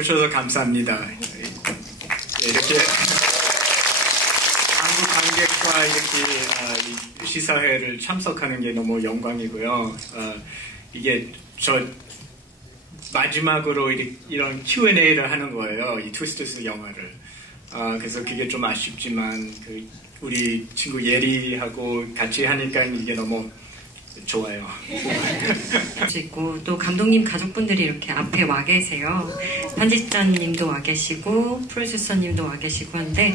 오셔서 감사합니다. 이렇게 한국 관객과 이렇게 시사회를 참석하는 게 너무 영광이고요. 이게 저 마지막으로 이런 Q&A를 하는 거예요. 이 트위스트스 영화를. 그래서 그게 좀 아쉽지만 우리 친구 예리하고 같이 하니까 이게 너무 좋아요. 있고 또 감독님 가족분들이 이렇게 앞에 와 계세요. 편집자님도 와 계시고 프로듀서님도 와 계시고 한데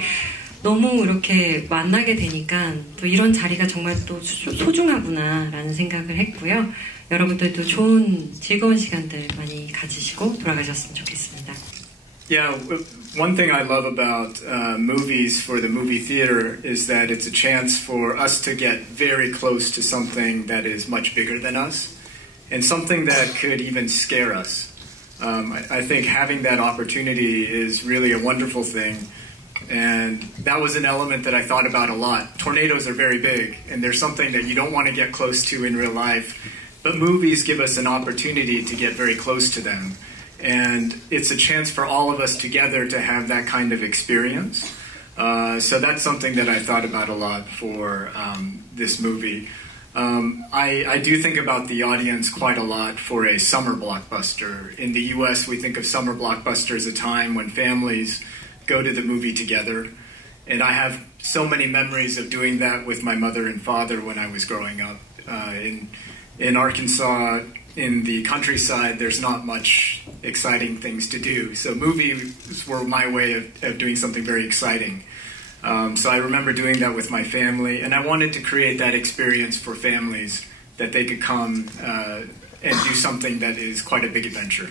너무 이렇게 만나게 되니까 또 이런 자리가 정말 또 소중하구나라는 생각을 했고요. 여러분들도 좋은 즐거운 시간들 많이 가지시고 돌아가셨으면 좋겠습니다. Yeah, one thing I love about movies for the movie theater is that it's a chance for us to get very close to something that is much bigger than us and something that could even scare us. I think having that opportunity is really a wonderful thing, and that was an element that I thought about a lot. Tornadoes are very big, and there's something that you don't want to get close to in real life, but movies give us an opportunity to get very close to them. And it's a chance for all of us together to have that kind of experience. So that's something that I thought about a lot for this movie. I do think about the audience quite a lot for a summer blockbuster. In the US, we think of summer blockbuster as a time when families go to the movie together. And I have so many memories of doing that with my mother and father when I was growing up. In Arkansas, in the countryside, there's not much exciting things to do. So movies were my way of doing something very exciting. So I remember doing that with my family, and I wanted to create that experience for families that they could come and do something that is quite a big adventure.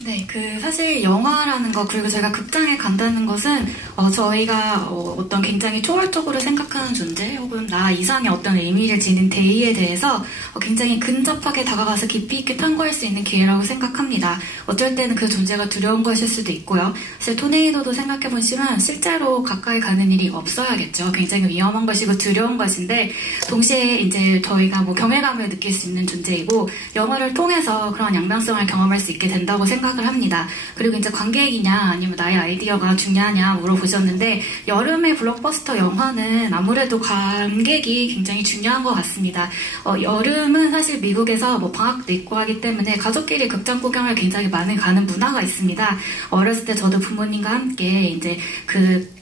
네, 사실 영화라는 거, 그리고 제가 극장에 간다는 것은, 저희가 어떤 굉장히 초월적으로 생각하는 존재, 혹은 나 이상의 어떤 의미를 지닌 대의에 대해서 굉장히 근접하게 다가가서 깊이 있게 탐구할 수 있는 기회라고 생각합니다. 어쩔 때는 그 존재가 두려운 것일 수도 있고요. 사실 토네이도도 생각해보시면 실제로 가까이 가는 일이 없어야겠죠. 굉장히 위험한 것이고 두려운 것인데, 동시에 이제 저희가 경외감을 느낄 수 있는 존재이고, 영화를 통해서 그런 양면성을 경험할 수 있게 된다고 생각을 합니다. 그리고 이제 관객이냐 아니면 나의 아이디어가 중요하냐 물어보셨는데 여름의 블록버스터 영화는 아무래도 관객이 굉장히 중요한 것 같습니다. 여름은 사실 미국에서 방학도 있고 하기 때문에 가족끼리 극장 구경을 굉장히 많이 가는 문화가 있습니다. 어렸을 때 저도 부모님과 함께 이제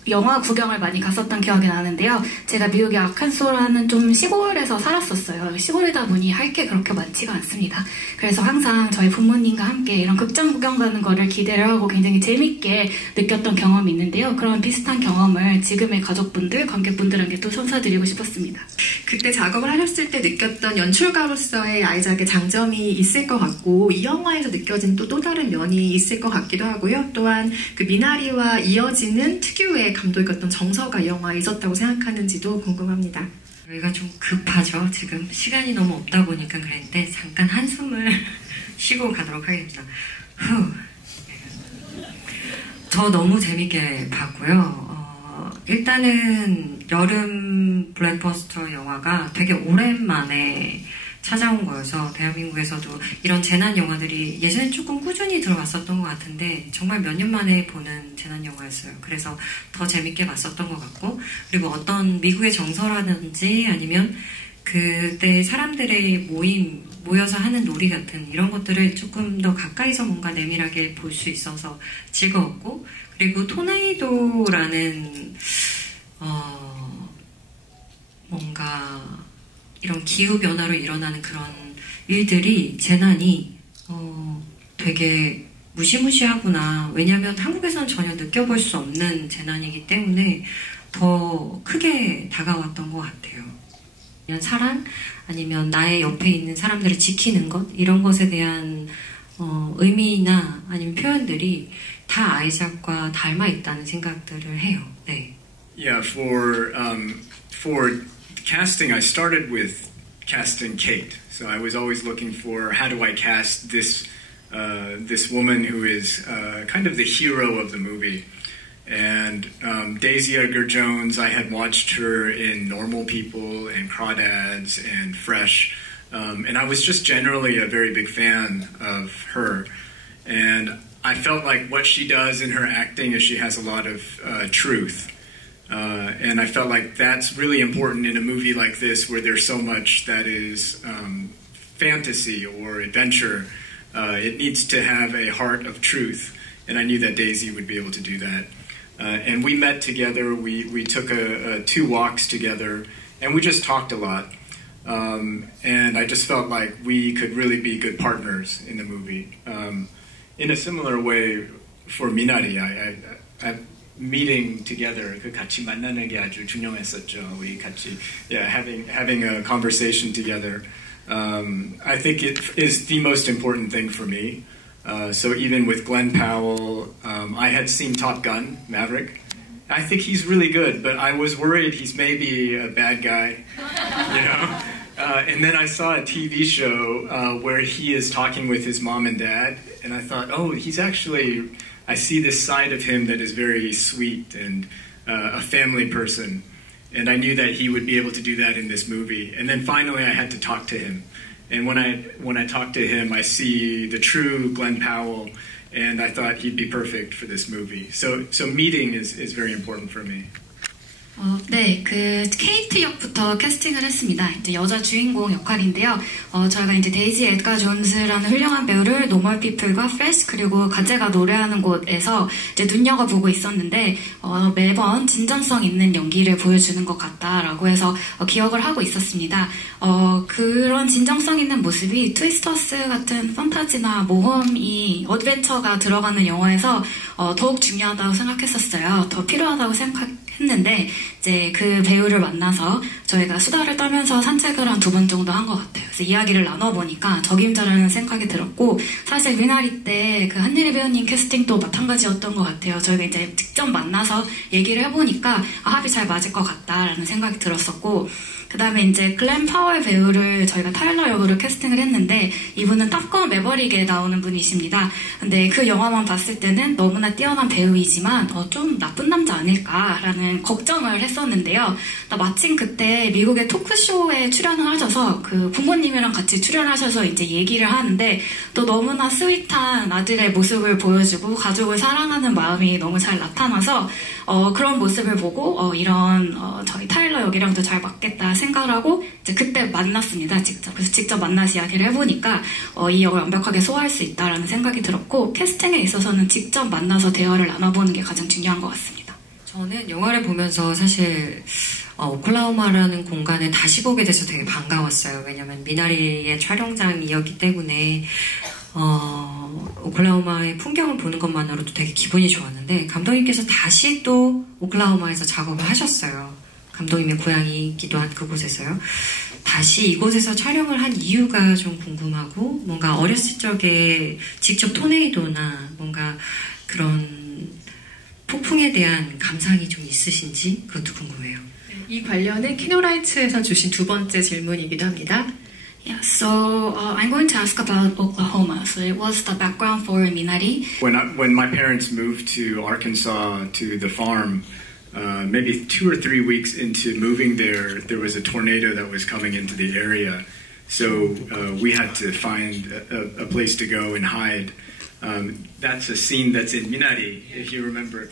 영화 구경을 많이 갔었던 기억이 나는데요. 제가 미국의 아칸소라는 좀 시골에서 살았었어요. 시골이다 보니 할 게 그렇게 많지가 않습니다. 그래서 항상 저희 부모님과 함께 이런 극장 구경 가는 거를 기대를 하고 굉장히 재밌게 느꼈던 경험이 있는데요. 그런 비슷한 경험을 지금의 가족분들, 관객분들에게 또 선사드리고 싶었습니다. 그때 작업을 하셨을 때 느꼈던 연출가로서의 아이작의 장점이 있을 것 같고 이 영화에서 느껴진 또 다른 면이 있을 것 같기도 하고요. 또한 미나리와 이어지는 특유의 감독이었던 정서가 이 영화에 있었다고 생각하는지도 궁금합니다. 저희가 좀 급하죠. 지금 시간이 너무 없다 보니까 그랬는데 잠깐 한숨을 쉬고 가도록 하겠습니다. 저 너무 재밌게 봤고요. 일단은 여름 블랙버스터 영화가 되게 오랜만에 찾아온 거여서 대한민국에서도 이런 재난 영화들이 예전에 조금 꾸준히 들어왔었던 것 같은데 정말 몇 년 만에 보는 재난 영화였어요. 그래서 더 재밌게 봤었던 것 같고 그리고 어떤 미국의 정서라든지 아니면 그때 사람들의 모여서 하는 놀이 같은 이런 것들을 조금 더 가까이서 뭔가 내밀하게 볼 수 있어서 즐거웠고 그리고 토네이도라는 뭔가 이런 기후변화로 일어나는 그런 일들이, 재난이 되게 무시무시하구나. 왜냐하면 한국에서는 전혀 느껴볼 수 없는 재난이기 때문에 더 크게 다가왔던 것 같아요. 사랑, 아니면 나의 옆에 있는 사람들을 지키는 것, 이런 것에 대한 의미나 아니면 표현들이 다 아이작과 닮아 있다는 생각들을 해요. 네. Yeah, for casting, I started with casting Kate. So I was always looking for how do I cast this woman who is kind of the hero of the movie. And Daisy Edgar-Jones, I had watched her in Normal People and Crawdads and Fresh. And I was just generally a very big fan of her. And I felt like what she does in her acting is she has a lot of truth. And I felt like that's really important in a movie like this where there's so much that is fantasy or adventure. It needs to have a heart of truth. And I knew that Daisy would be able to do that. And we met together, we took 2 walks together, and we just talked a lot. And I just felt like we could really be good partners in the movie. In a similar way for Minari, I meeting together, 그 같이 만나는 게 아주 중요했었죠. 우리 같이, having a conversation together. I think it is the most important thing for me. So even with Glenn Powell, I had seen Top Gun, Maverick. I think he's really good, but I was worried he's maybe a bad guy, you know? And then I saw a TV show where he is talking with his mom and dad, and I thought, oh, he's actually, I see this side of him that is very sweet and a family person. And I knew that he would be able to do that in this movie. And then finally I had to talk to him. And when I talk to him, I see the true Glenn Powell, and I thought he'd be perfect for this movie. So meeting is very important for me. 네, 그 케이트 역부터 캐스팅을 했습니다. 이제 여자 주인공 역할인데요. 저희가 이제 데이지 에드가 존스라는 훌륭한 배우를 노멀 피플과 프레쉬 그리고 가제가 노래하는 곳에서 이제 눈여겨보고 있었는데 매번 진정성 있는 연기를 보여주는 것 같다라고 해서 기억을 하고 있었습니다. 그런 진정성 있는 모습이 트위스터스 같은 판타지나 모험이 어드벤처가 들어가는 영화에서 더욱 중요하다고 생각했었어요. 더 필요하다고 생각했는데 이제 그 배우를 만나서 저희가 수다를 떨면서 산책을 한 2번 정도 한 것 같아요. 그래서 이야기를 나눠보니까 적임자라는 생각이 들었고 사실 미나리 때 그 한예리 배우님 캐스팅도 마찬가지였던 것 같아요. 저희가 이제 직접 만나서 얘기를 해보니까 합이 잘 맞을 것 같다라는 생각이 들었었고 그 다음에 이제 글렌 파월 배우를 저희가 타일러 역으로 캐스팅을 했는데 이분은 탑건 매버릭에 나오는 분이십니다. 근데 그 영화만 봤을 때는 너무나 뛰어난 배우이지만 좀 나쁜 남자 아닐까라는 걱정을 했었는데요. 마침 그때 미국의 토크쇼에 출연을 하셔서 그 부모님이랑 같이 출연하셔서 이제 얘기를 하는데 또 너무나 스윗한 아들의 모습을 보여주고 가족을 사랑하는 마음이 너무 잘 나타나서 그런 모습을 보고 이런 저희 타일러 역이랑도 잘 맞겠다 생각을 하고 이제 그때 만났습니다. 그래서 직접 만나서 이야기를 해보니까 이 역을 완벽하게 소화할 수 있다라는 생각이 들었고 캐스팅에 있어서는 직접 만나서 대화를 나눠보는 게 가장 중요한 것 같습니다. 저는 영화를 보면서 사실 오클라호마라는 공간에 다시 보게 돼서 되게 반가웠어요. 왜냐면 미나리의 촬영장이었기 때문에 오클라호마의 풍경을 보는 것만으로도 되게 기분이 좋았는데 감독님께서 다시 또 오클라호마에서 작업을 하셨어요. 감독님의 고향이기도 한 그곳에서요. 다시 이곳에서 촬영을 한 이유가 좀 궁금하고 뭔가 어렸을 적에 직접 토네이도나 뭔가 그런 폭풍에 대한 감상이 좀 있으신지 그것도 궁금해요. 이 관련은 키노라이츠에서 주신 2번째 질문이기도 합니다. Yeah, so I'm going to ask about Oklahoma. So it was the background for Minari. When my parents moved to Arkansas to the farm, maybe 2 or 3 weeks into moving there, there was a tornado that was coming into the area. So we had to find a place to go and hide. That's a scene that's in Minari, if you remember.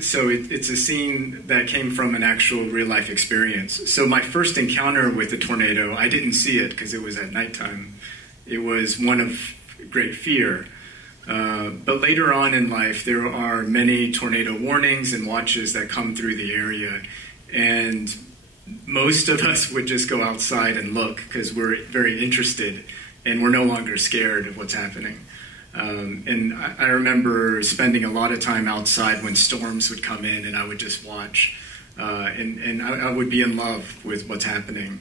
So it's a scene that came from an actual real-life experience. So my first encounter with the tornado, I didn't see it because it was at nighttime. It was one of great fear. But later on in life, there are many tornado warnings and watches that come through the area. And most of us would just go outside and look because we're very interested and we're no longer scared of what's happening. And I remember spending a lot of time outside when storms would come in, and I would just watch, and I would be in love with what's happening.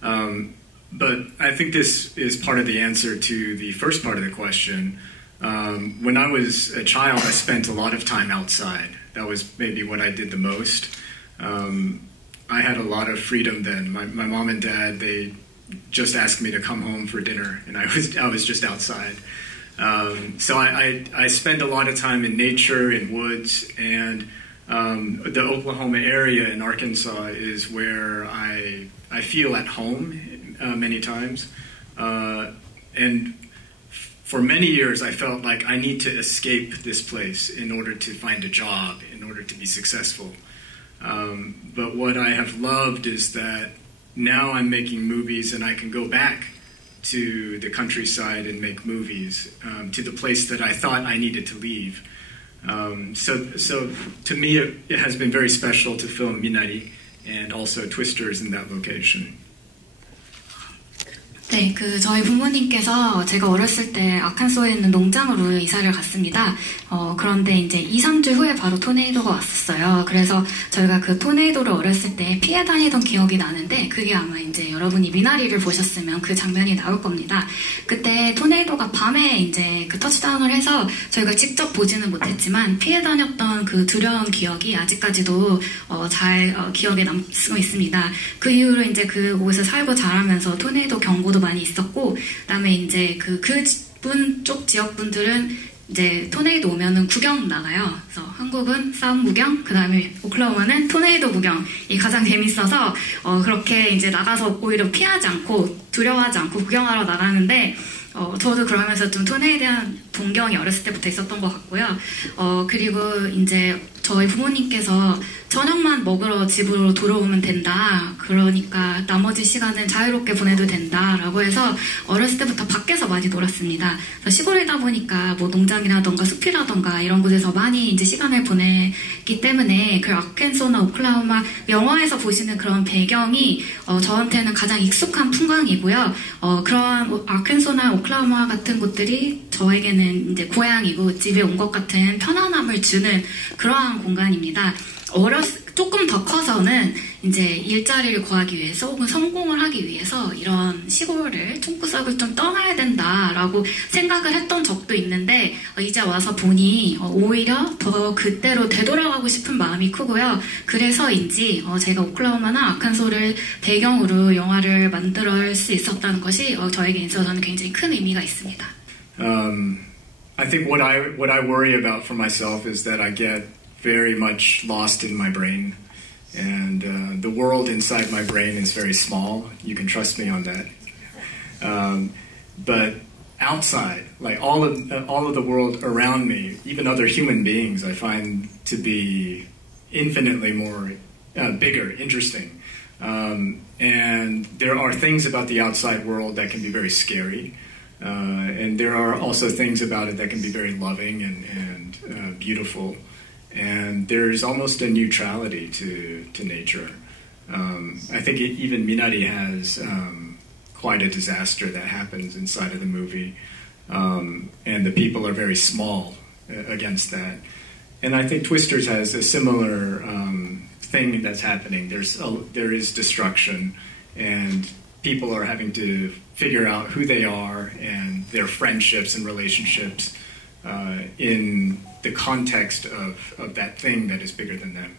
But I think this is part of the answer to the first part of the question. When I was a child, I spent a lot of time outside. That was maybe what I did the most. I had a lot of freedom then. My mom and dad, they just asked me to come home for dinner, and I was just outside. So I spend a lot of time in nature, in woods, and the Oklahoma area in Arkansas is where I feel at home many times. And for many years, I felt like I need to escape this place in order to find a job, in order to be successful. But what I have loved is that now I'm making movies and I can go back to the countryside and make movies, to the place that I thought I needed to leave. So to me, it has been very special to film Minari and also Twisters in that location. 네, 저희 부모님께서 제가 어렸을 때 아칸소에 있는 농장으로 이사를 갔습니다. 그런데 이제 2, 3주 후에 바로 토네이도가 왔었어요. 그래서 저희가 그 토네이도를 어렸을 때 피해 다니던 기억이 나는데 그게 아마 이제 여러분이 미나리를 보셨으면 그 장면이 나올 겁니다. 그때 토네이도가 밤에 이제 그 터치다운을 해서 저희가 직접 보지는 못했지만 피해 다녔던 그 두려운 기억이 아직까지도 잘 기억에 남고 있습니다. 그 이후로 이제 그곳에 살고 자라면서 토네이도 경보도 많이 있었고, 그다음에 이제 그분 쪽 지역 분들은 이제 토네이도 오면은 구경 나가요. 그래서 한국은 싸움 구경, 그다음에 오클라호마는 토네이도 구경이 가장 재밌어서 그렇게 이제 나가서 오히려 피하지 않고 두려워하지 않고 구경하러 나가는데. 저도 그러면서 좀 토네이도에 대한 동경이 어렸을 때부터 있었던 것 같고요. 그리고 이제 저희 부모님께서 저녁만 먹으러 집으로 돌아오면 된다. 그러니까 나머지 시간은 자유롭게 보내도 된다라고 해서 어렸을 때부터 밖에서 많이 놀았습니다. 시골이다 보니까 뭐 농장이라던가 숲이라던가 이런 곳에서 많이 이제 시간을 보냈기 때문에 그 아켄소나 오클라호마 영화에서 보시는 그런 배경이 저한테는 가장 익숙한 풍광이고요. 그런 아켄소나 오클라호마 같은 곳들이 저에게는 이제 고향이고 집에 온 것 같은 편안함을 주는 그러한 공간입니다. 조금 더 커서는 이제 일자리를 구하기 위해서 혹은 성공을 하기 위해서 이런 시골을 총구석을 좀 떠나야 된다라고 생각을 했던 적도 있는데 이제 와서 보니 오히려 더 그때로 되돌아가고 싶은 마음이 크고요. 그래서인지 제가 오클라호마나 아칸소를 배경으로 영화를 만들 수 있었다는 것이 저에게 있어서는 굉장히 큰 의미가 있습니다. I think what I worry about for myself is that I get very much lost in my brain, and the world inside my brain is very small. You can trust me on that. But outside, like all of the world around me, even other human beings, I find to be infinitely more bigger, interesting. And there are things about the outside world that can be very scary. And there are also things about it that can be very loving and beautiful. And there's almost a neutrality to nature. I think even Minari has quite a disaster that happens inside of the movie. And the people are very small against that. And I think Twisters has a similar thing that's happening. There is destruction, and people are having to figure out who they are and their friendships and relationships in the context of that thing that is bigger than them.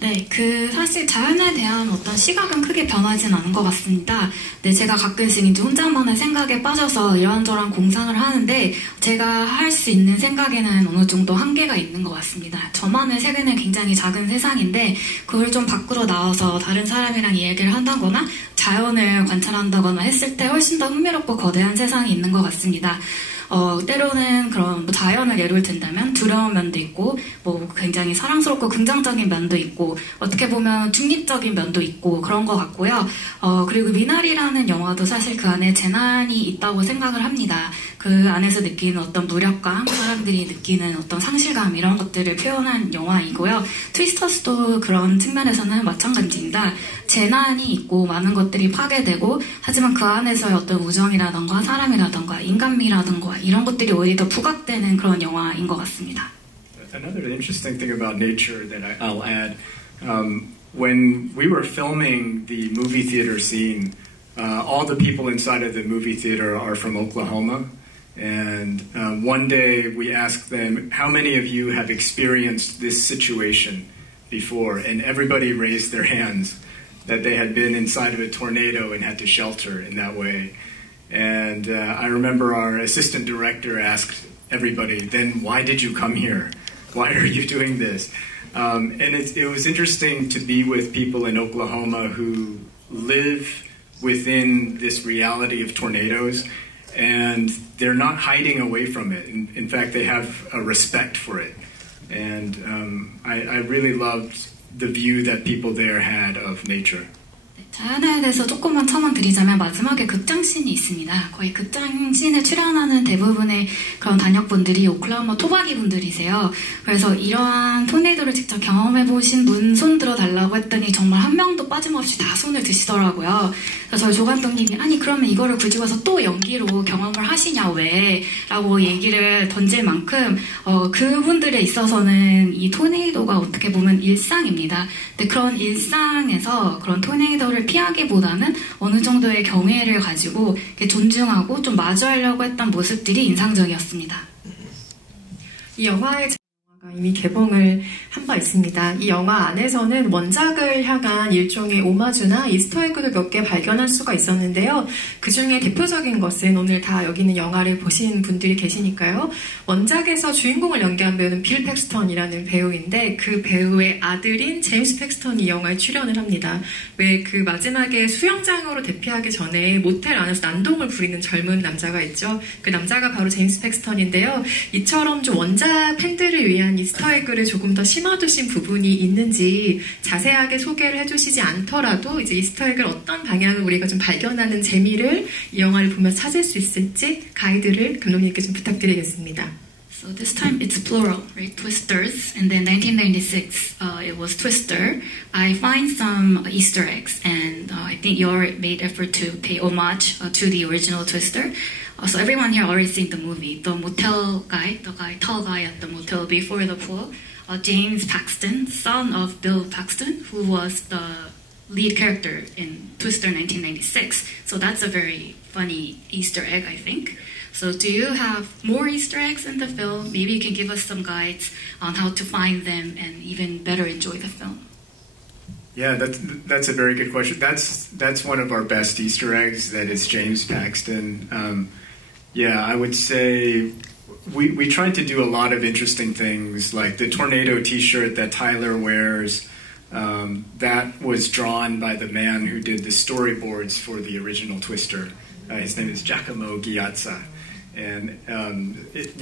네, 사실 자연에 대한 어떤 시각은 크게 변하진 않은 것 같습니다. 네, 제가 가끔씩 이제 혼자만의 생각에 빠져서 이런저런 공상을 하는데 제가 할 수 있는 생각에는 어느 정도 한계가 있는 것 같습니다. 저만의 세계는 굉장히 작은 세상인데 그걸 좀 밖으로 나와서 다른 사람이랑 이야기를 한다거나 자연을 관찰한다거나 했을 때 훨씬 더 흥미롭고 거대한 세상이 있는 것 같습니다. 때로는 그런 자연을 예를 든다면 두려운 면도 있고 뭐 굉장히 사랑스럽고 긍정적인 면도 있고 어떻게 보면 중립적인 면도 있고 그런 것 같고요. 그리고 미나리라는 영화도 사실 그 안에 재난이 있다고 생각을 합니다. 그 안에서 느끼는 어떤 무력감, 사람들이 느끼는 어떤 상실감 이런 것들을 표현한 영화이고요. 트위스터스도 그런 측면에서는 마찬가지입니다. 재난이 있고 많은 것들이 파괴되고 하지만 그 안에서의 어떤 우정이라던가 사람이라던가 인간미라던가 이런 것들이 오히려 부각되는 그런 영화인 것 같습니다. Another interesting thing about nature that I'll add, when we were filming the movie theater scene, all the people inside of the movie theater are from Oklahoma. And one day we asked them, how many of you have experienced this situation before? And everybody raised their hands that they had been inside of a tornado and had to shelter in that way. And I remember our assistant director asked everybody, then why did you come here? Why are you doing this? And it was interesting to be with people in Oklahoma who live within this reality of tornadoes. and they're not hiding away from it. In fact, they have a respect for it. And I really loved the view that people there had of nature. 자연에 대해서 조금만 첨언드리자면 마지막에 극장씬이 있습니다. 거의 극장씬에 출연하는 대부분의 그런 단역분들이 오클라호마 토박이 분들이세요. 그래서 이러한 토네이도를 직접 경험해보신 분 손 들어달라고 했더니 정말 한 명도 빠짐없이 다 손을 드시더라고요. 그래서 저희 조감독님이 아니 그러면 이거를 굳이 와서 또 연기로 경험을 하시냐 왜? 라고 얘기를 던질 만큼 그분들에 있어서는 이 토네이도가 어떻게 보면 일상입니다. 근데 그런 일상에서 그런 토네이도를 피하기보다는 어느 정도의 경외를 가지고 존중하고 좀 마주하려고 했던 모습들이 인상적이었습니다. 이 영화의 이미 개봉을 한 바 있습니다. 이 영화 안에서는 원작을 향한 일종의 오마주나 이스터에그도 몇 개 발견할 수가 있었는데요. 그 중에 대표적인 것은 오늘 다 여기 있는 영화를 보신 분들이 계시니까요. 원작에서 주인공을 연기한 배우는 빌 팩스턴이라는 배우인데 그 배우의 아들인 제임스 팩스턴이 이 영화에 출연을 합니다. 왜 그 마지막에 수영장으로 대피하기 전에 모텔 안에서 난동을 부리는 젊은 남자가 있죠. 그 남자가 바로 제임스 팩스턴인데요. 이처럼 좀 원작 팬들을 위한 이스터에그를 조금 더 심어두신 부분이 있는지 자세하게 소개를 해주시지 않더라도 이제 이스터에그를 어떤 방향을 우리가 좀 발견하는 재미를 이 영화를 보면 찾을 수 있을지 가이드를 감독님께 좀 부탁드리겠습니다. So this time it's plural, right? Twisters. And then 1996, it was Twister. I find some Easter eggs, and I think you all made effort to pay homage to the original Twister. So everyone here already seen the movie. The motel guy, tall guy at the motel before the pool, James Paxton, son of Bill Paxton, who was the lead character in Twister 1996. So that's a very funny Easter egg, I think. So do you have more Easter eggs in the film? Maybe you can give us some guides on how to find them and even better enjoy the film. Yeah, that's a very good question. That's one of our best Easter eggs. That is James Paxton. Yeah, I would say we tried to do a lot of interesting things, like the tornado T-shirt that Tyler wears. That was drawn by the man who did the storyboards for the original Twister. His name is Giacomo Ghiazza. And,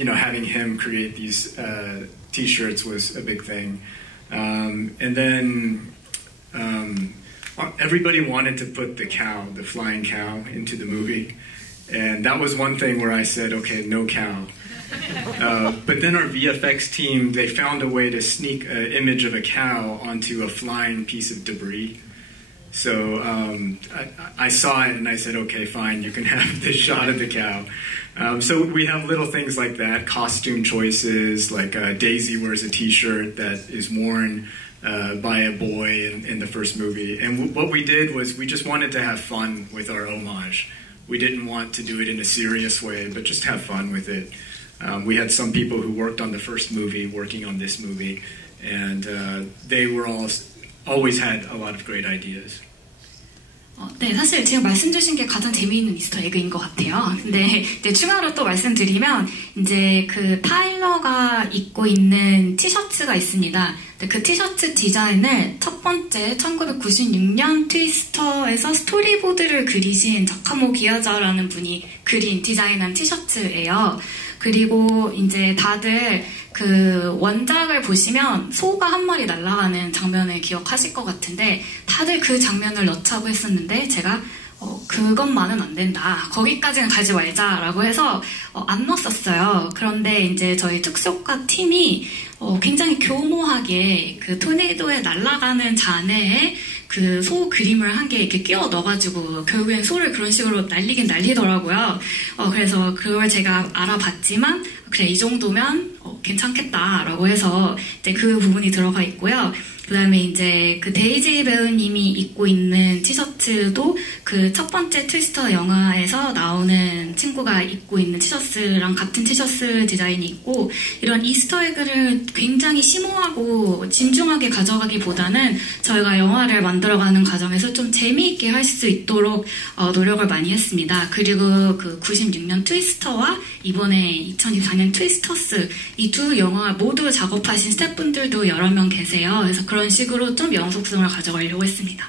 having him create these T-shirts was a big thing. And then everybody wanted to put the cow, the flying cow, into the movie. And that was one thing where I said, okay, no cow. But then our VFX team, they found a way to sneak an image of a cow onto a flying piece of debris. So I saw it and I said, okay, fine, you can have this shot of the cow. So we have little things like that, costume choices, like Daisy wears a T-shirt that is worn by a boy in the first movie. And what we did was we just wanted to have fun with our homage. We didn't want to do it in a serious way, but just have fun with it. We had some people who worked on the first movie working on this movie, and they were always had a lot of great ideas. 네, 사실 지금 말씀 주신 게 가장 재미있는 이스터 에그인 것 같아요. 근데 이제 추가로 또 말씀드리면 이제 그 타일러가 입고 있는 티셔츠가 있습니다. 그 티셔츠 디자인을 첫 번째 1996년 트위스터에서 스토리보드를 그리신 자카모 기아자라는 분이 그린 디자인한 티셔츠예요. 그리고 이제 다들 그 원작을 보시면 소가 한 마리 날아가는 장면을 기억하실 것 같은데 다들 그 장면을 넣자고 했었는데 제가 그것만은 안 된다. 거기까지는 가지 말자라고 해서 안 넣었었어요. 그런데 이제 저희 특수효과 팀이 굉장히 교모하게 그 토네이도에 날아가는 잔해에 그 소 그림을 한 개 이렇게 끼워 넣어가지고 결국엔 소를 그런 식으로 날리긴 날리더라고요. 그래서 그걸 제가 알아봤지만 그래 이 정도면 괜찮겠다라고 해서 이제 그 부분이 들어가 있고요. 그 다음에 이제 그 데이지 배우님이 입고 있는 티셔츠도 그 첫 번째 트위스터 영화에서 나오는 친구가 입고 있는 티셔츠랑 같은 티셔츠 디자인이 있고 이런 이스터에그를 굉장히 심오하고 진중하게 가져가기보다는 저희가 영화를 만들어가는 과정에서 좀 재미있게 할 수 있도록 노력을 많이 했습니다. 그리고 그 96년 트위스터와 이번에 2024년 트위스터스 이 두 영화 모두 작업하신 스태프분들도 여러 명 계세요. 그래서 그런 식으로 좀 영속성을 가져가려고 했습니다.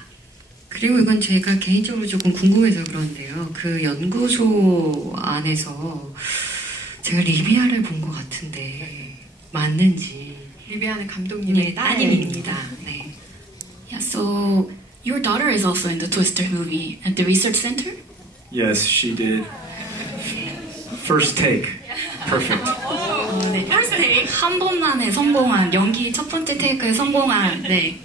그리고 이건 제가 개인적으로 조금 궁금해서 그런데요. 그 연구소 안에서 제가 리비아를 본 것 같은데 맞는지. 리비아는 감독님의 따님입니다. 네. Yeah, so your daughter is also in the Toy Story movie at the research center? Yes, she did. First take. Perfect. 네. First take. 한 번만에 성공한, 연기 첫 번째 테이크에 성공한, 네.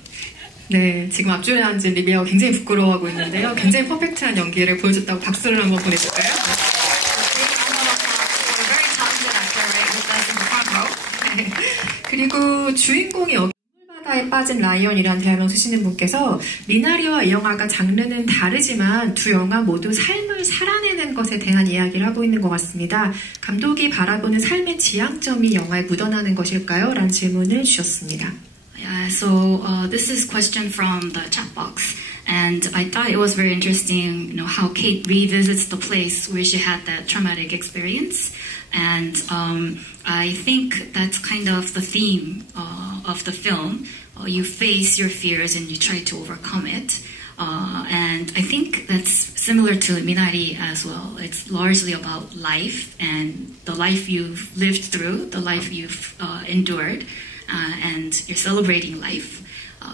네, 지금 앞줄에 앉은 리비아가 굉장히 부끄러워하고 있는데요. 굉장히 퍼펙트한 연기를 보여줬다고 박수를 한번 보내줄까요? 그리고 주인공이 바다에 빠진 라이언이라는 별명 쓰시는 분께서 미나리와 이 영화가 장르는 다르지만 두 영화 모두 삶을 살아내는 것에 대한 이야기를 하고 있는 것 같습니다. 감독이 바라보는 삶의 지향점이 영화에 묻어나는 것일까요? 라는 질문을 주셨습니다. Yeah, so this is a question from the chat box, and I thought it was very interesting, how Kate revisits the place where she had that traumatic experience, and I think that's kind of the theme of the film. You face your fears and you try to overcome it, and I think that's similar to Minari as well. It's largely about life and the life you've lived through, the life you've endured. And you're celebrating life.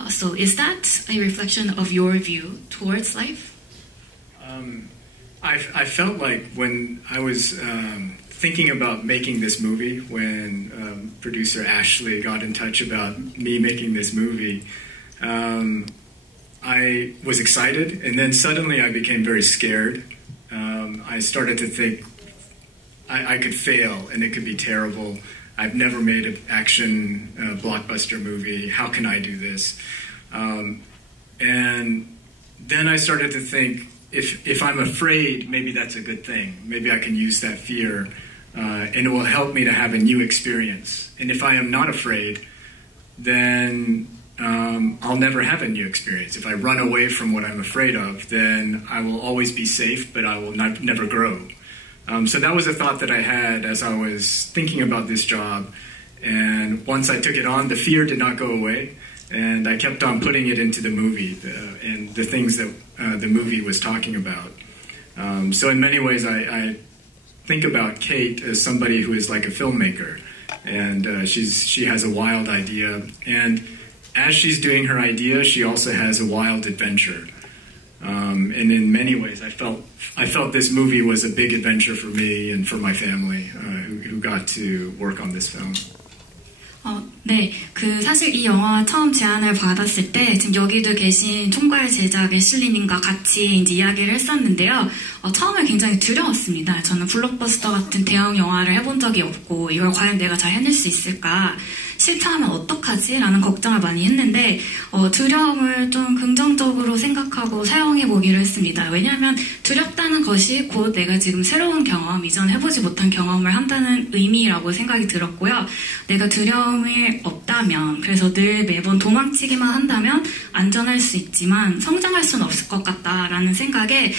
So is that a reflection of your view towards life? I felt like when I was thinking about making this movie, when producer Ashley got in touch about me making this movie, I was excited, and then suddenly I became very scared. I started to think I could fail, and it could be terrible. I've never made an action blockbuster movie. How can I do this? And then I started to think, if I'm afraid, maybe that's a good thing. Maybe I can use that fear, and it will help me to have a new experience. And if I am not afraid, then I'll never have a new experience. If I run away from what I'm afraid of, then I will always be safe, but I will never grow. So that was a thought that I had as I was thinking about this job. And once I took it on, the fear did not go away. And I kept on putting it into the movie and the things that the movie was talking about. So in many ways, I think about Kate as somebody who is like a filmmaker. And she has a wild idea. And as she's doing her idea, she also has a wild adventure. And in many ways, I felt this movie was a big adventure for me and for my family who got to work on this film. 네, 사실 이 영화 처음 제안을 받았을 때 지금 여기도 계신 총괄 제작 애슐리님과 같이 이제 이야기를 했었는데요. 처음에 굉장히 두려웠습니다. 저는 블록버스터 같은 대형 영화를 해본 적이 없고 이걸 과연 내가 잘 해낼 수 있을까? 실패하면 어떡하지? 라는 걱정을 많이 했는데 두려움을 좀 긍정적으로 생각하고 사용해 보기로 했습니다. 왜냐하면 두렵다는 것이 곧 내가 지금 새로운 경험, 이전 해보지 못한 경험을 한다는 의미라고 생각이 들었고요. 내가 두려움이 없다면, 그래서 늘 매번 도망치기만 한다면 안전할 수 있지만 성장할 수는 없을 것 같다라는 생각에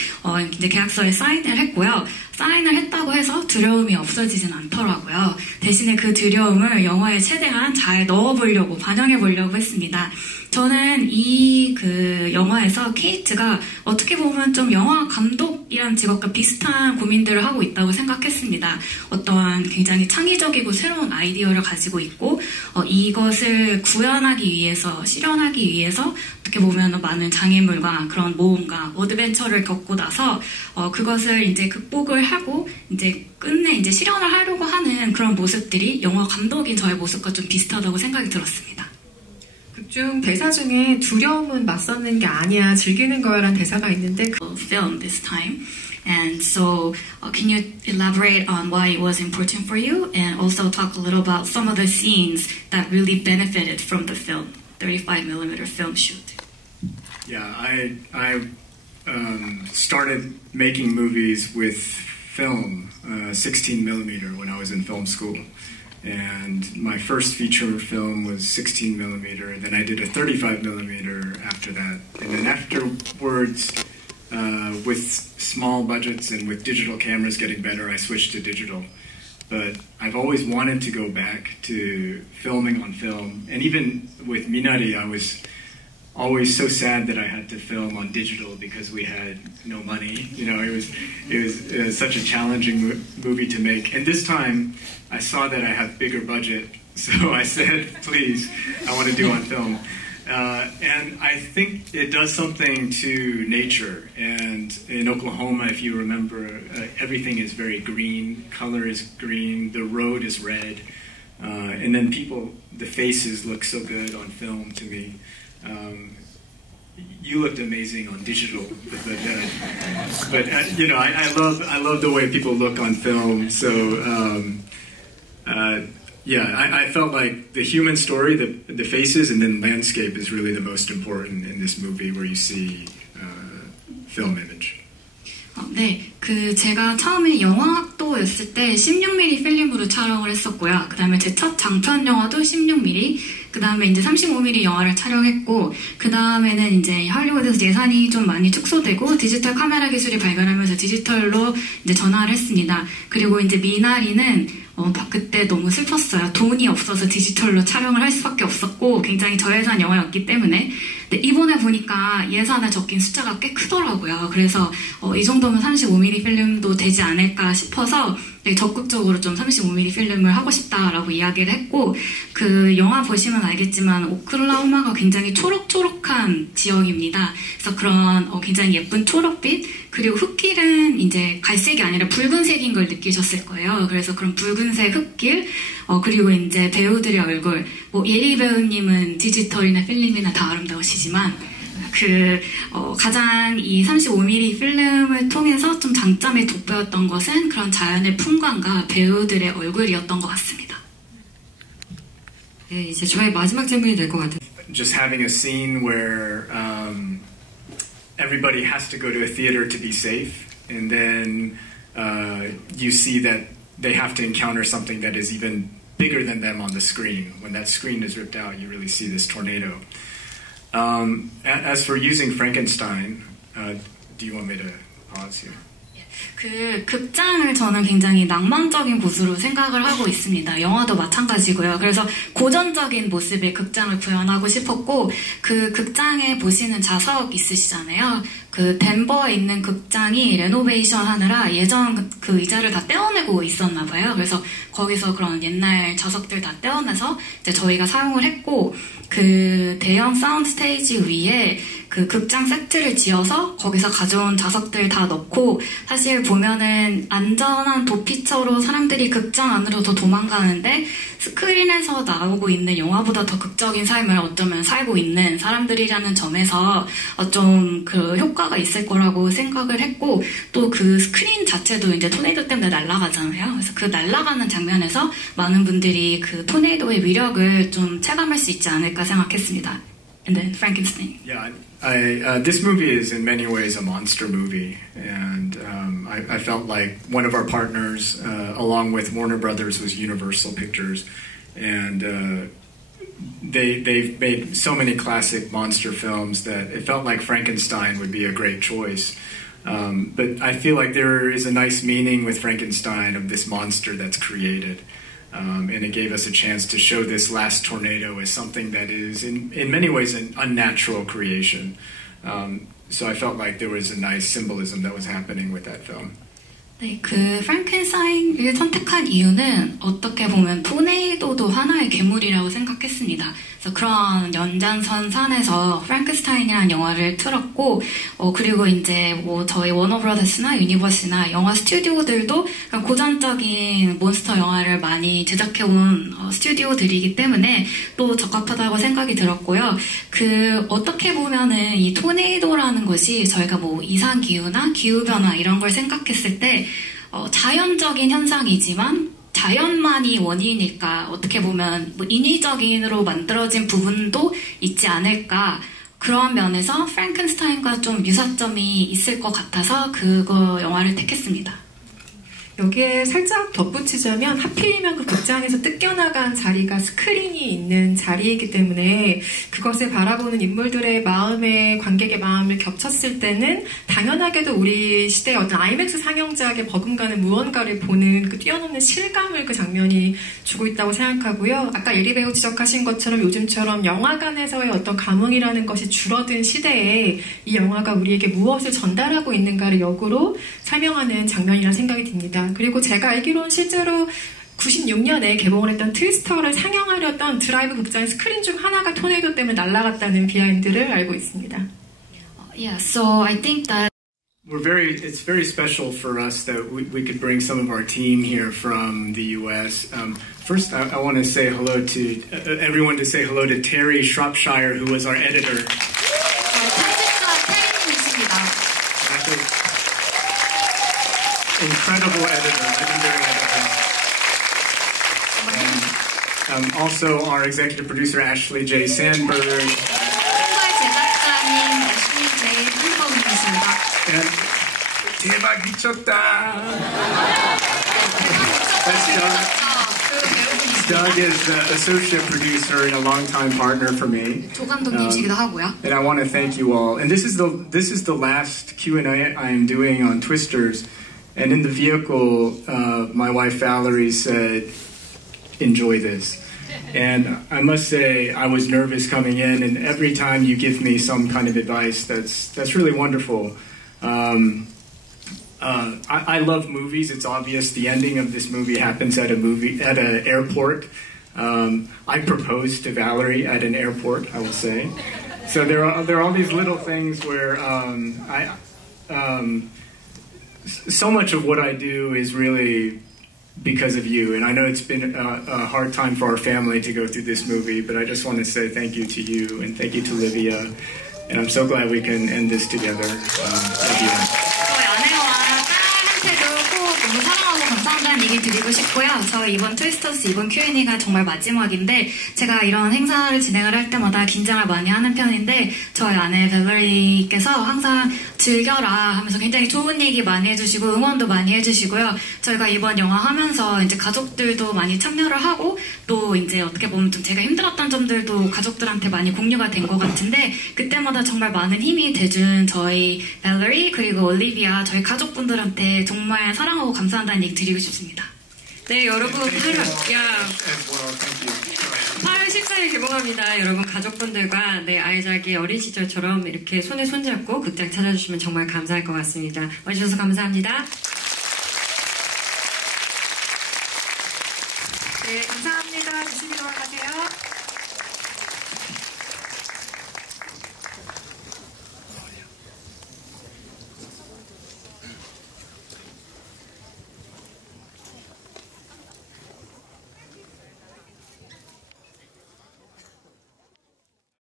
이제 계약서에 사인을 했고요. 사인을 했다고 해서 두려움이 없어지진 않더라고요. 대신에 그 두려움을 영화에 최대한 잘 넣어보려고, 반영해보려고 했습니다. 저는 이 영화에서 케이트가 어떻게 보면 좀 영화 감독이란 직업과 비슷한 고민들을 하고 있다고 생각했습니다. 어떠한 굉장히 창의적이고 새로운 아이디어를 가지고 있고 이것을 구현하기 위해서, 실현하기 위해서 어떻게 보면 많은 장애물과 그런 모험과 어드벤처를 겪고 나서 그것을 이제 극복을 하고 이제 끝내 이제 실현을 하려고 하는 그런 모습들이 영화 감독인 저의 모습과 좀 비슷하다고 생각이 들었습니다. 극중 대사 중에 두려움은 맞서는 게 아니야, 즐기는 거야라는 대사가 있는데 film this time. And so can you elaborate on why it was important for you and also talk a little about some of the scenes that really benefited from the film, 35mm film shoot? Yeah, I started making movies with film, 16mm, when I was in film school. And my first feature film was 16mm, then I did a 35mm after that. And then afterwards, with small budgets and with digital cameras getting better, I switched to digital. But I've always wanted to go back to filming on film. And even with Minari, I was always so sad that I had to film on digital because we had no money. You know, it was such a challenging movie to make. And this time, I saw that I have bigger budget, so I said, please, I want to do on film. And I think it does something to nature. And in Oklahoma, if you remember, everything is very green. Color is green. The road is red. And then the faces look so good on film to me. You looked amazing on digital, but you know, I love the way people look on film. So yeah, I felt like the human story, the faces, and then landscape is really the most important in this movie, where you see film image. 네, 제가 처음에 영화학도였을 때 16mm 필름으로 촬영을 했었고요. 그 다음에 제 첫 장편 영화도 16mm, 그 다음에 이제 35mm 영화를 촬영했고, 그 다음에는 이제 할리우드에서 예산이 좀 많이 축소되고 디지털 카메라 기술이 발달하면서 디지털로 이제 전환을 했습니다. 그리고 이제 미나리는 그때 너무 슬펐어요. 돈이 없어서 디지털로 촬영을 할 수밖에 없었고 굉장히 저예산 영화였기 때문에. 근데 이번에 보니까 예산을 적긴 숫자가 꽤 크더라고요. 그래서 이 정도면 35mm 필름도 되지 않을까 싶어서 되게 적극적으로 좀 35mm 필름을 하고 싶다라고 이야기를 했고, 그 영화 보시면 알겠지만 오클라호마가 굉장히 초록초록한 지역입니다. 그래서 그런 굉장히 예쁜 초록빛, 그리고 흙길은 이제 갈색이 아니라 붉은색인 걸 느끼셨을 거예요. 그래서 그런 붉은색 흙길, 그리고 이제 배우들의 얼굴, 뭐 예리 배우님은 디지털이나 필름이나 다 아름다우시지만 가장 이 35mm 필름을 통해서 좀 장점이 돋보였던 것은 그런 자연의 풍광과 배우들의 얼굴이었던 것 같습니다. 네, 이제 저의 마지막 질문이 될 것 같아요. Just having a scene where everybody has to go to a theater to be safe, and then you see that they have to encounter something that is even bigger than them on the screen. When that screen is ripped out, you really see this tornado. As for using Frankenstein, do you want me to pause here? 극장을 저는 굉장히 낭만적인 곳으로 생각을 하고 있습니다. 영화도 마찬가지고요. 그래서 고전적인 모습의 극장을 구현하고 싶었고, 그 극장에 보시는 좌석 있으시잖아요. 그 덴버에 있는 극장이 레노베이션 하느라 예전 그 의자를 다 떼어내고 있었나 봐요. 그래서 거기서 그런 옛날 좌석들 다 떼어내서 이제 저희가 사용을 했고, 그 대형 사운드 스테이지 위에 그 극장 세트를 지어서 거기서 가져온 좌석들 다 넣고, 사실 보면은 안전한 도피처로 사람들이 극장 안으로 더 도망가는데 스크린에서 나오고 있는 영화보다 더 극적인 삶을 어쩌면 살고 있는 사람들이라는 점에서 좀 그 효과가 있을 거라고 생각을 했고, 또 그 스크린 자체도 이제 토네이도 때문에 날아가잖아요. 그래서 그 날아가는 장면에서 많은 분들이 그 토네이도의 위력을 좀 체감할 수 있지 않을까 생각했습니다. And then Frankenstein. Yeah, this movie is in many ways a monster movie, and I felt like one of our partners, along with Warner Brothers, was Universal Pictures, and they've made so many classic monster films that it felt like Frankenstein would be a great choice. But I feel like there is a nice meaning with Frankenstein of this monster that's created. And it gave us a chance to show this last tornado as something that is, in many ways, an unnatural creation. So I felt like there was a nice symbolism that was happening with that film. 네, 그 프랑켄슈타인을 선택한 이유는 어떻게 보면 토네이도도 하나의 괴물이라고 생각했습니다. 그래서 그런 연장선상에서 프랑켄슈타인이라는 영화를 틀었고, 그리고 이제 뭐 저희 워너브라더스나 유니버스나 영화 스튜디오들도 고전적인 몬스터 영화를 많이 제작해온 스튜디오들이기 때문에 또 적합하다고 생각이 들었고요. 어떻게 보면은 이 토네이도라는 것이 저희가 뭐 이상기후나 기후변화 이런 걸 생각했을 때 자연적인 현상이지만 자연만이 원인일까, 어떻게 보면 뭐 인위적인으로 만들어진 부분도 있지 않을까, 그런 면에서 프랑켄슈타인과 좀 유사점이 있을 것 같아서 그거 영화를 택했습니다. 여기에 살짝 덧붙이자면 하필이면 그 극장에서 뜯겨나간 자리가 스크린이 있는 자리이기 때문에 그것을 바라보는 인물들의 마음에 관객의 마음을 겹쳤을 때는 당연하게도 우리 시대의 어떤 아이맥스 상영작에 버금가는 무언가를 보는 그 뛰어넘는 실감을 그 장면이 주고 있다고 생각하고요. 아까 예리 배우 지적하신 것처럼 요즘처럼 영화관에서의 어떤 감흥이라는 것이 줄어든 시대에 이 영화가 우리에게 무엇을 전달하고 있는가를 역으로 설명하는 장면이라는 생각이 듭니다. 그리고 제가 알기로는 실제로 96년에 개봉을 했던 트위스터를 상영하려던 드라이브 극장의 스크린 중 하나가 토네이도 때문에 날아갔다는 비하인드를 알고 있습니다. Yeah, so I think that it's very special for us that we could bring some of our team here from the U.S. First, I want to say hello to everyone to say hello to Terry Shropshire, who was our editor. Incredible editor, legendary editor. And also our executive producer Ashley J. Sandberg. And 대박 미쳤다. Doug is the associate producer and a longtime partner for me. And I want to thank you all. And this is the last Q&A I am doing on Twisters. And in the vehicle, my wife Valerie said, "Enjoy this." And I must say, I was nervous coming in, and every time you give me some kind of advice, that's really wonderful. I love movies. It's obvious. The ending of this movie happens at an airport. I proposed to Valerie at an airport, I will say. So there are all these little things where so much of what I do is really because of you, and I know it's been a hard time for our family to go through this movie, but I just want to say thank you to you, and thank you to Livia, and I'm so glad we can end this together. Thank you. 너무 사랑하고 감사한다는 얘기 드리고 싶고요. 저 이번 트위스터스 이번 Q&A가 정말 마지막인데 제가 이런 행사를 진행을 할 때마다 긴장을 많이 하는 편인데 저희 아내 벨러리께서 항상 즐겨라 하면서 굉장히 좋은 얘기 많이 해주시고 응원도 많이 해주시고요. 저희가 이번 영화 하면서 이제 가족들도 많이 참여를 하고 또 이제 어떻게 보면 좀 제가 힘들었던 점들도 가족들한테 많이 공유가 된 것 같은데 그때마다 정말 많은 힘이 돼준 저희 벨러리 그리고 올리비아 저희 가족분들한테 정말 사랑하고 감사한다는 얘기 드리고 싶습니다. 네, 여러분 8월 14일 개봉합니다. 여러분 가족분들과 아이작이 어린 시절처럼 이렇게 손에 손잡고 극장 찾아주시면 정말 감사할 것 같습니다. 와주셔서 감사합니다. 네, 감사합니다. 조심히 돌아가세요.